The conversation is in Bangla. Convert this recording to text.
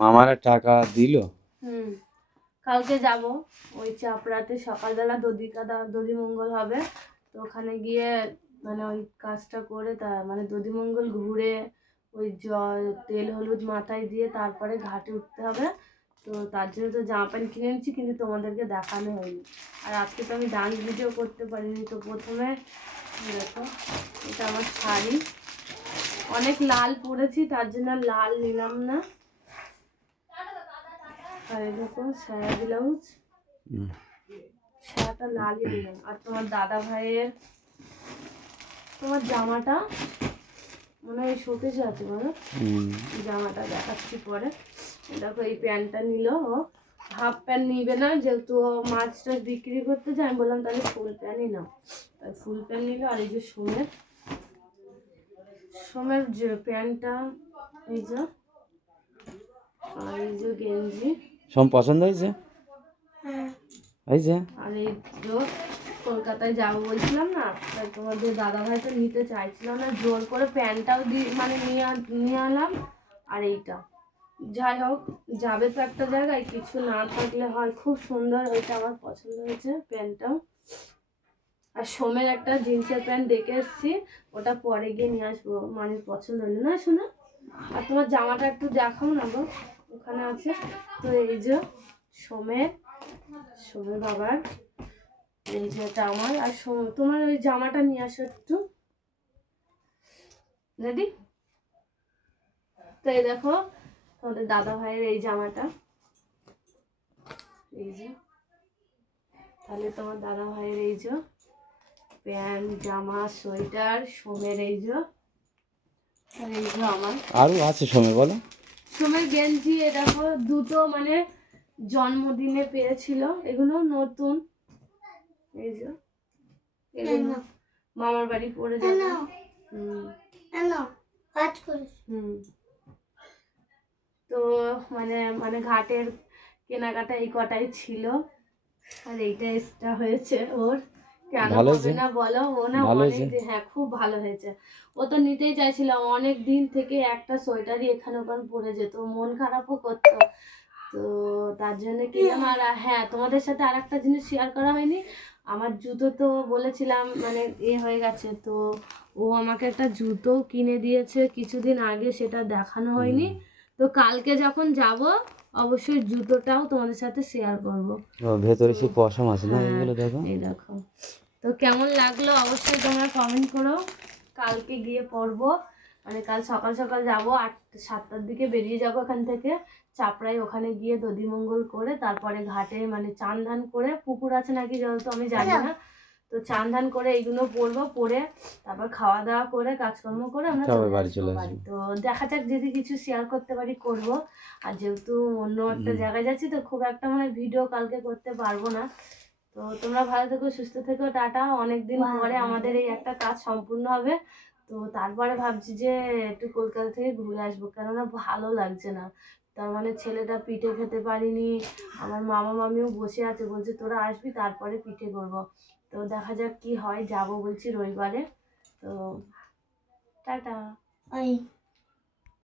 মামারা টাকা দিল। হুম, কালকে যাব। ওই চাপড়াতে সকালবেলা দধিকা দা, দধিমঙ্গল হবে। তো ওখানে গিয়ে মানে ওই কাজটা করে তা মানে দধিমঙ্গল ঘুরে ওই জল, তেল, হলুদ মাথায় দিয়ে তারপরে ঘাটে উঠতে হবে। তো তার জন্য তো জামা প্যান্ট কিনে নিচ্ছি কিন্তু তোমাদেরকে দেখানো হয়নি। আর আজকে তো আমি ডান্স ভিডিও করতে পারিনি, তো প্রথমে দেখো, এটা আমার শাড়ি। অনেক লাল পরেছি, তার জন্য লাল নিলাম না। আর এই দেখো সায়া ব্লাউজ। হুম। সায়াটা লালই দিলাম। আর তোমার দাদা ভাইয়ের তোমার জামাটা মনে হয় শোকেজে আছে বলো? জামাটা দেখাচ্ছি পরে। দেখো এই প্যান্টটা নিল হাফ প্যান্ট নিবে না যেহেতু মাছ টাছ বিক্রি করতে যায় আমি বললাম তাহলে ফুল প্যান্টই নাও। তাই ফুল প্যান্ট নিল আর এই যে সোমের। সোমের যে প্যান্টটা এই যে আর এই যে গেঞ্জি। সব পছন্দ হয়েছে? হয়েছে? আর এই কলকাতায় যাব বলছিলাম না তাই তোমাদের দাদা ভাই তো নিতে চাইছিল না জোর করে প্যান্টটাও মানে নিয়ে নিয়ে আনলাম আর এইটা। যাই হোক যাবে তো একটা জায়গায় কিছু না থাকলে হয় খুব সুন্দর ওইটা আমার পছন্দ হয়েছে প্যান্টটাও। আর সোমের একটা জিন্সের প্যান্ট দেখে এসেছি ওটা পরে গিয়ে নিয়ে আসব মানে পছন্দ হলো না শোনা? আর তোমার জামাটা একটু দেখাও না গো। ওখানে আছে। তো এই যে সোমের সোমের বাবার, এই যে এটা আমার। আর তোমার ওই জামাটা নিয়ে আসো একটু। রেডি তো এই দেখো তোমাদের দাদা ভাইয়ের এই জামাটা। এই যে। তাহলে তোমার দাদা ভাইয়ের এই যে প্যান্ট, জামা, সোয়েটার, সোমের এই যে। আর এই যে আমার। আরও আছে সময় বলো। সোমের গেঞ্জি এ দেখো দুটো মানে জন্মদিনে পেয়েছিল। এগুলো নতুন। এই যে এগুলো মামার বাড়ি পরে যাবে। হুম। হুম। তো মানে মানে ঘাটের কেনাকাটা এই কটাই ছিল। আর এইটা এক্সট্রা হয়েছে ওর। ভালো হবে হয়েছে? না বলো? ও না অনেক হ্যাঁ খুব ভালো হয়েছে। ও তো নিতেই চাইছিল অনেক দিন থেকে একটা সোয়েটারই এখানে ওখানে পরে যেত মন খারাপও করতো। তো তার জন্য কিনলাম আর হ্যাঁ তোমাদের সাথে আর একটা জিনিস শেয়ার করা হয়নি? আমার জুতো তো বলেছিলাম মানে এ হয়ে গেছে তো ও আমাকে একটা জুতো কিনে দিয়েছে কিছুদিন আগে সেটা দেখানো হয়নি। তো কালকে যখন যাব অবশ্যই জুতোটাও তোমাদের সাথে শেয়ার করব। ও, ভেতরে সে পশম আছে না হ্যাঁ। এগুলো দেখো? এই দেখো। তো কেমন লাগল অবশ্যই তোমরা কমেন্ট করো। কালকে গিয়ে পড়ব মানে কাল সকাল সকাল যাব আট সাতটার দিকে বেরিয়ে যাব এখান থেকে। চাপড়ায় ওখানে গিয়ে দধিমঙ্গল করে তারপরে ঘাটে মানে চান ধান করে পুকুর আছে নাকি যেহেতু আমি জানি না। তো চান ধান করে এইগুলো পরবো পরে তারপর খাওয়া দাওয়া করে কাজকর্ম করে আমরা বাড়ি চলে আসব। তো দেখা যাক যদি কিছু শেয়ার করতে পারি করব। আর যেহেতু অন্য একটা জায়গায় যাচ্ছি তো খুব একটা মানে ভিডিও কালকে করতে পারব না। তো তোমরা ভালো থেকো সুস্থ থেকো টাটা। অনেকদিন পরে আমাদের এই একটা কাজ সম্পূর্ণ হবে। তো তারপরে ভাবছি যে একটু কলকাতা থেকে ঘুরে আসব কেননা ভালো লাগছে না। তার মানে ছেলেটা পিঠে খেতে পারিনি। আমার মামা মামিও বসে আছে, বলছে তোরা আসবি, তারপরে পিঠে করব। তো দেখা যাক কি হয়, যাব বলছি রবিবারে। তো টাটা।